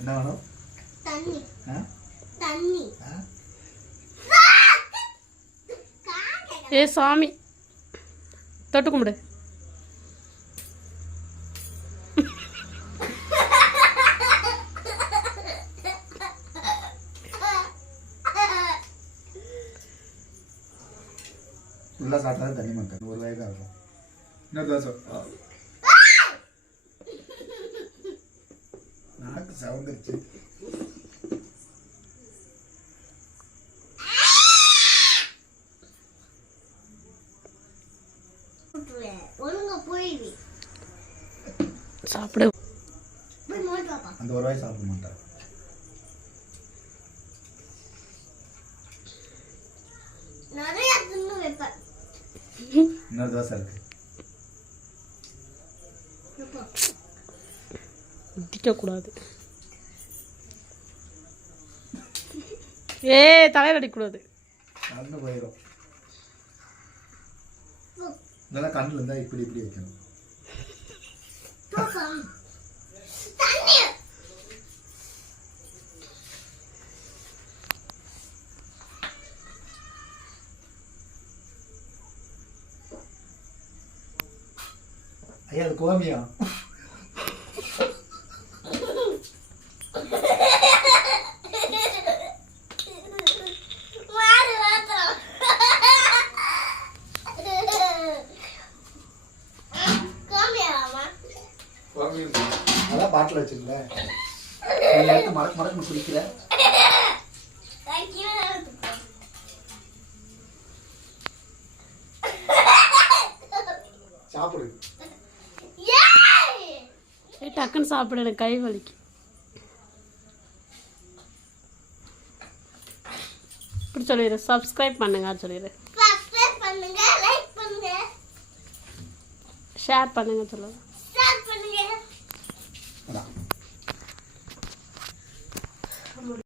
என்ன வேணும்? தண்ணி. ஏ சாமி தொட்டு கும்பிடு. ஃபுல்லாக சாப்பிட்டா தண்ணி மக்கள் ஒரு வயதாக இருக்கும். இன்னொரு தோசை நாக்கு சவுந்துருச்சு. சாப்பிடு. அந்த ஒரு வாய் சாப்பிட மாட்டார். இன்னொரு தோசை இருக்கு. திட்டக்கூடாது. ஏ தலையில் அடிக்கூடாது. கண்ணு போயிடும். இதெல்லாம் கண்ணில் இருந்தால் இப்படி இப்படி வைக்கணும். ஐயா அது கோமியா? அதான் பாட்டில் வச்சுக்கல மறக்க மறக்க குடிக்கிற. சாப்பிடு. டக்குன்னு சாப்பிடு, எனக்கு கை வலிக்கு. இப்படி சொல்லிடு. சப்ஸ்கிரைப் பண்ணுங்க சொல்லிடு. ஷேர் பண்ணுங்க சொல்லுங்க.